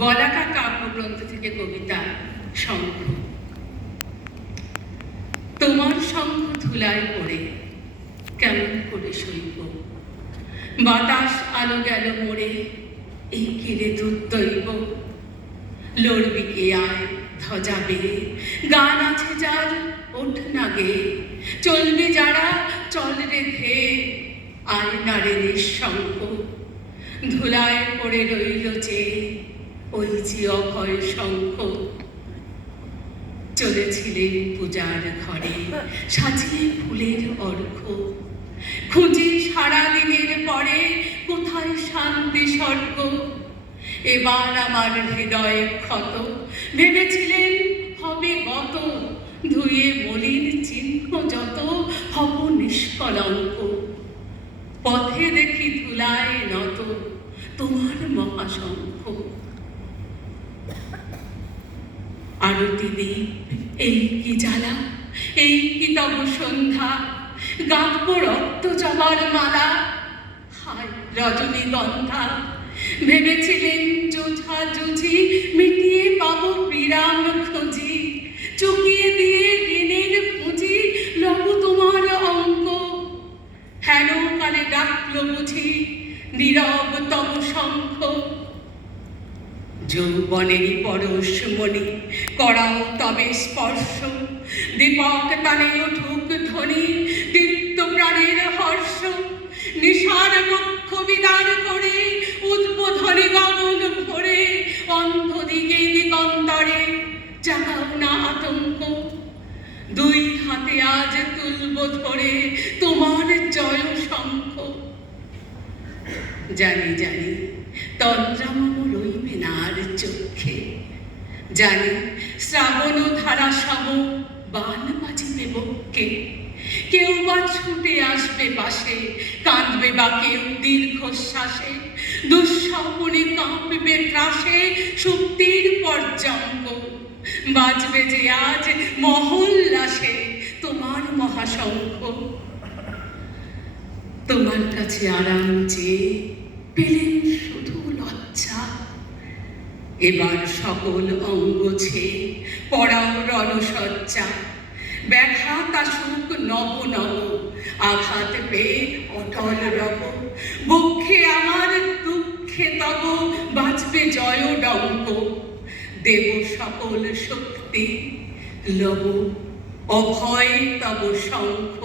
বলাকা কাব্যগ্রন্থ থেকে কবিতা শঙ্খ। তোমার শঙ্খ ধুলায় পড়ে কেমন করে সইব, বাতাস আলো গেল মোড়ে এই কিরে দুর্দৈব। লড়বি কে আয় ধ্বজা বেয়ে, গান আছে যার ওঠ না গে, চলবি যারা চল রে ধে, আয় না রে নিঃশঙ্ক। ধুলায় পড়ে রইল যে ওই যে অভয় শঙ্খ। চলেছিলেন পূজার ঘরে সাজিয়ে ফুলের অর্ঘ্য, খুঁজি সারা দিনের পরে কোথায় শান্তি স্বর্গ। এবার আমার হৃদয়ে ক্ষত, ভেবেছিলেন হবে গত, ধুয়ে মলিন চিহ্ন যত হব নিষ্কলঙ্ক। পথে দেখি ধুলায় নত তোমার মহাশঙ্খ। আরতি দ্বীপ এই কি জ্বালা, এই কি তব সন্ধ্যা, গাঁথব রক্ত জবার মালা, হায় রজনীগন্ধা। ভেবেছিলেন জোঝা জুঝি মিটিয়ে পাবো বিরাম খুঁজি, চুকিয়ে দিয়ে ঋণের পুঁজি লব তোমার অঙ্ক। হেন কালে ডাকল বুঝি নীরব তব শঙ্খ। যৌবনেরই পরশ মণি করাও তবে স্পর্শ, দীপক তানে উঠুক ধ্বনি দীপ্ত প্রাণের হর্ষ। নিশার বক্ষ বিদার করে উদ্বোধনী গগন ভরে, অন্ধ দিকে দিগন্তরে জাগাও না আতঙ্ক। দুই হাতে আজ তুলব ধরে তোমার জয় শঙ্খ। জানি জানি তন্দ্রামম রইবে না আর চক্ষে, জানি শ্রাবণ ধারা সম বান বাজিবে বক্ষে। কেউ বা ছুটে আসবে পাশে, কাঁদবে বা কেউ দীর্ঘশ্বাসে, দুঃস্বপনে কাঁপবে ত্রাসে শক্তির পর্যঙ্ক। বাজবে যে আজ মহোল্লাসে তোমার মহাশঙ্খ। তোমার কাছে আরাম চেয়ে পেলেন শুধু লজ্জা, এবার সকল অঙ্গ ছেয়ে পড়াও রণসজ্জা। ব্যাঘাত আসুক নব নব, আঘাত পেয়ে অটল রব, বক্ষে আমার দুঃখে তব বাজবে জয় ডঙ্ক। দেব সকল শক্তি লব অভয় তব শঙ্খ।